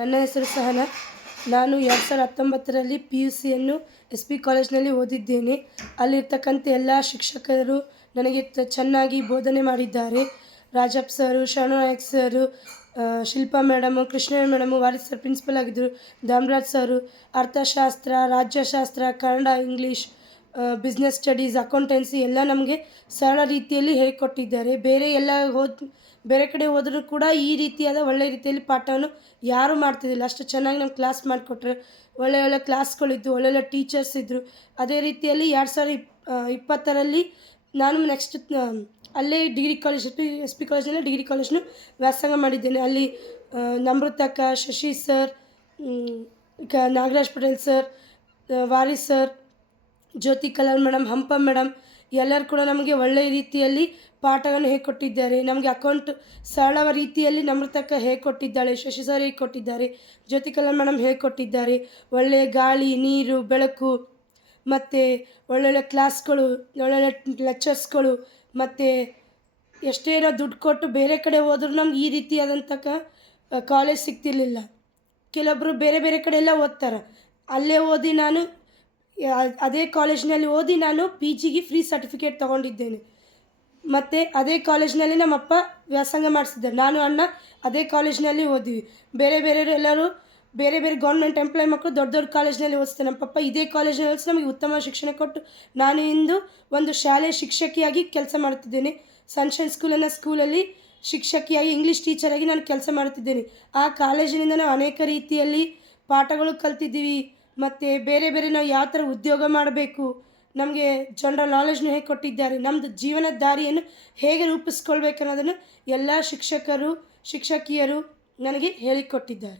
ನನ್ನ ಹೆಸರು ಸಹನಾ. ನಾನು 2019ರಲ್ಲಿ PUCಯನ್ನು SP ಕಾಲೇಜ್ನಲ್ಲಿ ಓದಿದ್ದೇನೆ. ಅಲ್ಲಿರ್ತಕ್ಕಂಥ ಎಲ್ಲ ಶಿಕ್ಷಕರು ನನಗೆ ಚೆನ್ನಾಗಿ ಬೋಧನೆ ಮಾಡಿದ್ದಾರೆ. Rajappa sir, Sharananayak sir, Shilpa madam, Krishna madam, Waris sir principal ಆಗಿದ್ದರು, ಧರ್ಮರಾಜ್ ಸರು, ಅರ್ಥಶಾಸ್ತ್ರ, ರಾಜ್ಯಶಾಸ್ತ್ರ, Kannada, English, business studies, accountancy ಎಲ್ಲ ನಮಗೆ ಸರಳ ರೀತಿಯಲ್ಲಿ ಹೇಳಿಕೊಟ್ಟಿದ್ದಾರೆ. ಬೇರೆ ಕಡೆ ಹೋದರೂ ಕೂಡ ಈ ರೀತಿಯಾದ ಒಳ್ಳೆಯ ರೀತಿಯಲ್ಲಿ ಪಾಠವನ್ನು ಯಾರೂ ಮಾಡ್ತಿದ್ದಿಲ್ಲ. ಅಷ್ಟು ಚೆನ್ನಾಗಿ ನಮ್ಗೆ ಕ್ಲಾಸ್ ಮಾಡಿಕೊಟ್ರೆ, ಒಳ್ಳೆಯ ಕ್ಲಾಸ್ಗಳಿದ್ದು, ಒಳ್ಳೊಳ್ಳೆ ಟೀಚರ್ಸ್ ಇದ್ದರು. ಅದೇ ರೀತಿಯಲ್ಲಿ 2020ರಲ್ಲಿ ನಾನು ನೆಕ್ಸ್ಟ್ ಅಲ್ಲೇ ಡಿಗ್ರಿ ಕಾಲೇಜ್ SP ಕಾಲೇಜ್ನಲ್ಲೇ ಡಿಗ್ರಿ ಕಾಲೇಜ್ನು ವ್ಯಾಸಂಗ ಮಾಡಿದ್ದೇನೆ. ಅಲ್ಲಿ ನಮೃತಕ್ಕ, Shashi sir, Nagaraj Patel sir, Waris sir, Jyoti Kalal madam, Hampa madam ಎಲ್ಲರೂ ಕೂಡ ನಮಗೆ ಒಳ್ಳೆಯ ರೀತಿಯಲ್ಲಿ ಪಾಠವನ್ನು ಹೇಳಿಕೊಟ್ಟಿದ್ದಾರೆ. ನಮಗೆ ಅಕೌಂಟ್ ಸರಳ ರೀತಿಯಲ್ಲಿ ನಮೃತಕ್ಕ ಹೇಳಿಕೊಟ್ಟಿದ್ದಾಳೆ, ಶಶಿ ಸರ್ ಹೇಳಿಕೊಟ್ಟಿದ್ದಾರೆ, ಜ್ಯೋತಿ ಕಲಾಲ್ ಮೇಡಮ್ ಹೇಳಿಕೊಟ್ಟಿದ್ದಾರೆ. ಒಳ್ಳೆಯ ಗಾಳಿ, ನೀರು, ಬೆಳಕು ಮತ್ತು ಒಳ್ಳೊಳ್ಳೆ ಕ್ಲಾಸ್ಗಳು, ಒಳ್ಳೊಳ್ಳೆ ಲೆಕ್ಚರ್ಸ್ಗಳು ಮತ್ತು ಎಷ್ಟೇ ನಾವು ದುಡ್ಡು ಕೊಟ್ಟು ಬೇರೆ ಕಡೆ ಹೋದ್ರೂ ನಮ್ಗೆ ಈ ರೀತಿಯಾದಂಥ ಕಾಲೇಜ್ ಸಿಗ್ತಿರ್ಲಿಲ್ಲ. ಕೆಲವೊಬ್ಬರು ಬೇರೆ ಬೇರೆ ಕಡೆ ಎಲ್ಲ ಓದ್ತಾರೆ. ಅಲ್ಲೇ ಓದಿ ನಾನು ಅದೇ ಕಾಲೇಜ್ನಲ್ಲಿ ಓದಿ ನಾನು PGಗೆ ಫ್ರೀ ಸರ್ಟಿಫಿಕೇಟ್ ತೊಗೊಂಡಿದ್ದೇನೆ. ಮತ್ತು ಅದೇ ಕಾಲೇಜ್ನಲ್ಲಿ ನಮ್ಮಪ್ಪ ವ್ಯಾಸಂಗ ಮಾಡಿಸಿದ್ದಾರೆ. ನಾನು ಅಣ್ಣ ಅದೇ ಕಾಲೇಜ್ನಲ್ಲಿ ಓದಿವಿ. ಬೇರೆಯವರು ಎಲ್ಲರೂ ಬೇರೆ ಗೌರ್ಮೆಂಟ್ ಎಂಪ್ಲಾಯ್ ಮಕ್ಕಳು ದೊಡ್ಡ ದೊಡ್ಡ ಕಾಲೇಜ್ನಲ್ಲಿ ಓದಿಸ್ತಾರೆ. ನಮ್ಮ ಪಪ್ಪ ಇದೇ ಕಾಲೇಜ್ನಲ್ಲಿ ಓದಿಸಿ ನಮಗೆ ಉತ್ತಮ ಶಿಕ್ಷಣ ಕೊಟ್ಟು ನಾನು ಇಂದು ಒಂದು ಶಾಲೆ ಶಿಕ್ಷಕಿಯಾಗಿ ಕೆಲಸ ಮಾಡುತ್ತಿದ್ದೇನೆ. ಸನ್ಶೈನ್ ಸ್ಕೂಲಲ್ಲಿ ಶಿಕ್ಷಕಿಯಾಗಿ, ಇಂಗ್ಲೀಷ್ ಟೀಚರಾಗಿ ನಾನು ಕೆಲಸ ಮಾಡುತ್ತಿದ್ದೇನೆ. ಆ ಕಾಲೇಜಿನಿಂದ ನಾವು ಅನೇಕ ರೀತಿಯಲ್ಲಿ ಪಾಠಗಳು ಕಲ್ತಿದ್ದೀವಿ. ಮತ್ತು ಬೇರೆ ನಾವು ಯಾವ ಥರ ಉದ್ಯೋಗ ಮಾಡಬೇಕು, ನಮಗೆ ಜನರಲ್ ನಾಲೆಜ್ನ ಹೇಗೆ ಕೊಟ್ಟಿದ್ದಾರೆ, ನಮ್ಮದು ಜೀವನದ ದಾರಿಯನ್ನು ಹೇಗೆ ರೂಪಿಸ್ಕೊಳ್ಬೇಕು ಅನ್ನೋದನ್ನು ಎಲ್ಲ ಶಿಕ್ಷಕರು, ಶಿಕ್ಷಕಿಯರು ನನಗೆ ಹೇಳಿಕೊಟ್ಟಿದ್ದಾರೆ.